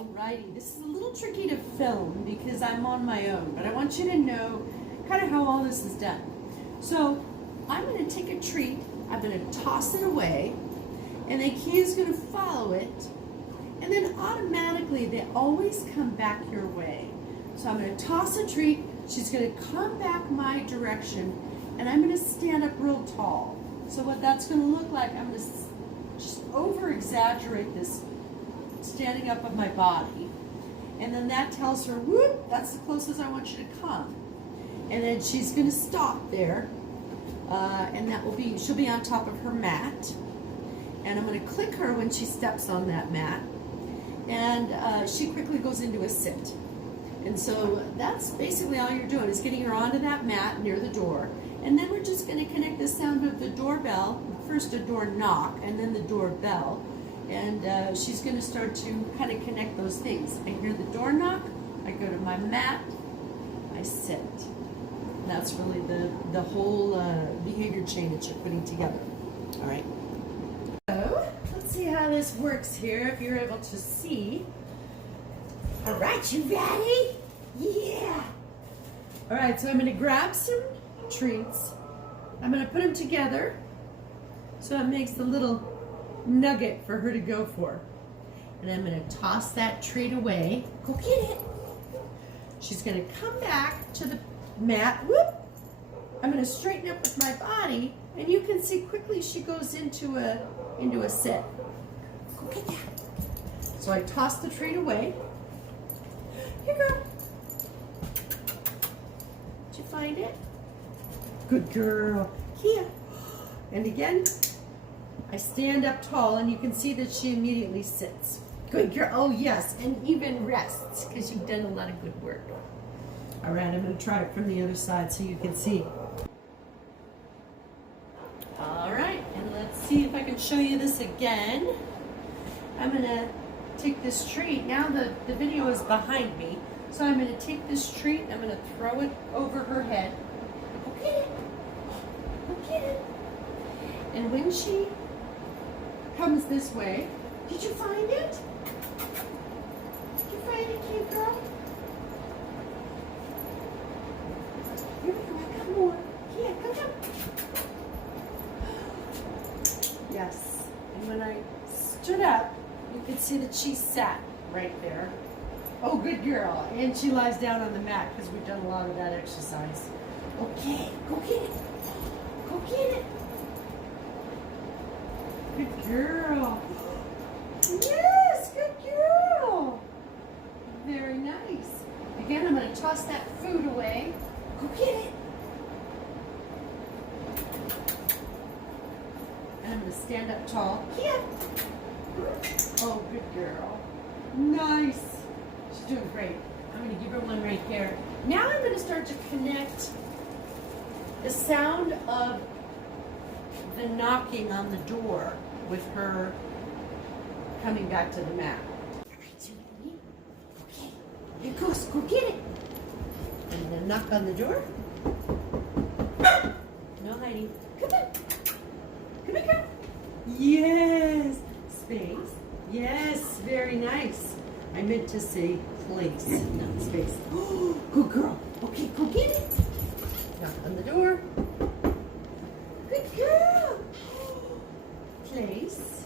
Alrighty, this is a little tricky to film because I'm on my own, but I want you to know kind of how all this is done. So I'm going to take a treat, I'm going to toss it away, and the key is going to follow it, and then automatically they always come back your way. So I'm going to toss a treat, she's going to come back my direction, and I'm going to stand up real tall. So what that's going to look like, I'm going to just over-exaggerate this standing up of my body, and then that tells her, whoop, that's the closest I want you to come. And then she's going to stop there, and that will be, she'll be on top of her mat, and I'm going to click her when she steps on that mat, and she quickly goes into a sit. And so that's basically all you're doing, is getting her onto that mat near the door. And then we're just going to connect the sound of the doorbell, first a door knock and then the doorbell. And she's going to start to kind of connect those things. I hear the door knock, I go to my mat, I sit. And that's really the whole behavior chain that you're putting together. All right. So let's see how this works here, if you're able to see. All right, you ready? Yeah. All right, so I'm going to grab some treats. I'm going to put them together so it makes the little nugget for her to go for. And I'm going to toss that treat away. Go get it. She's going to come back to the mat. Whoop. I'm going to straighten up with my body, and you can see quickly she goes into a sit. Go get that. So I toss the treat away. Here you go. Did you find it? Good girl. Here. And again, I stand up tall, and you can see that she immediately sits. Good girl. Oh, yes, and even rests, because you've done a lot of good work. All right, I'm going to try it from the other side so you can see. All right, and let's see if I can show you this again. I'm going to take this treat. Now the video is behind me, so I'm going to take this treat, I'm going to throw it over her head. Go get it. Go get it. And when she comes this way, did you find it? Did you find it, cute girl? Here we go, I got more. Here, come. Yes, and when I stood up, you can see that she sat right there. Oh, good girl. And she lies down on the mat because we've done a lot of that exercise. Okay, go get it. Go get it. Good girl. Yes, good girl. Very nice. Again, I'm going to toss that food away. Go get it. And I'm going to stand up tall. Here. Oh, good girl. Nice. She's doing great. I'm going to give her one right here. Now I'm going to start to connect the sound of the knocking on the door with her coming back to the mat. All right, you ready? Okay. Here goes. Go get it. And then knock on the door. No hiding. Come on. Come here, come. Yes. Space. Yes. Very nice. I meant to say place, not space. Oh, good girl. Okay, go get it. Knock on the door. Good girl. Place.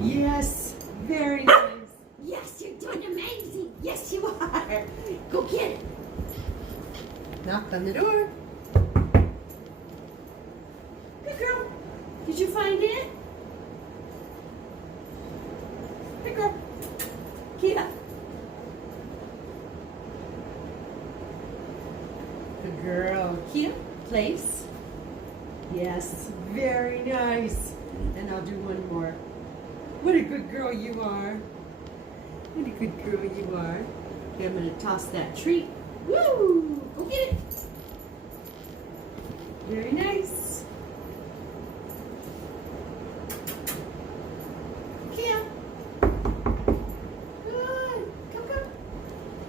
Yes. Very nice. Yes, you're doing amazing. Yes, you are. Go get it. Knock on the door. Good girl. Did you find it? Good girl. Kia. Good girl. Kia, place. Yes, very nice. And I'll do one more. What a good girl you are. What a good girl you are. Okay, I'm going to toss that treat. Woo! Go get it. Very nice. Kia. Good. Come.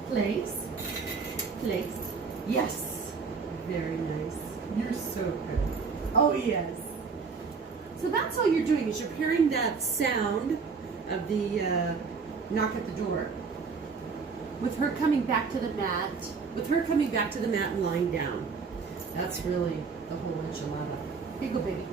Place. Place. Yes. Very nice. You're so good. Oh, yes. So that's all you're doing, is you're hearing that sound of the knock at the door. with her coming back to the mat, and lying down. That's really the whole enchilada. Here you go, baby.